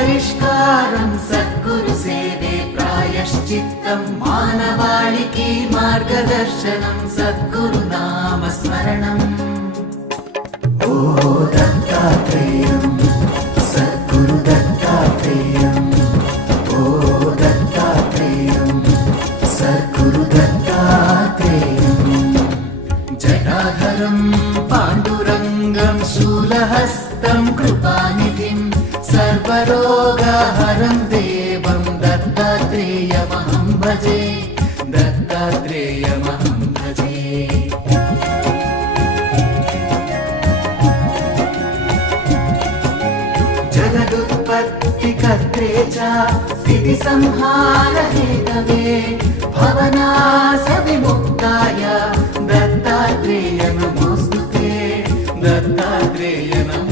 పరిష్కారం సద్గురు సేవే ప్రాయశ్చిత్తం మానవాళికి మార్గదర్శనం సద్గురు నామ స్మరణం. ఓ దత్తాత్రేయం సద్గురు దత్తాత్రేయం, ఓ దత్తాత్రేయం సద్గురు దత్తాత్రేయం. జటాధరం పాండురంగం శూలహస్తం కృపానిధిం సర్వరోగహరం దేవం దత్తాత్రేయమహం భజే, దత్తాత్రేయమహం భజే. జగదుత్పత్తికర్త్రే చ స్థితి సంహార హేతవే భవనాశ విముక్తాయ దత్తాత్రేయ నమోస్తుతే, దత్తాత్రేయ నమో.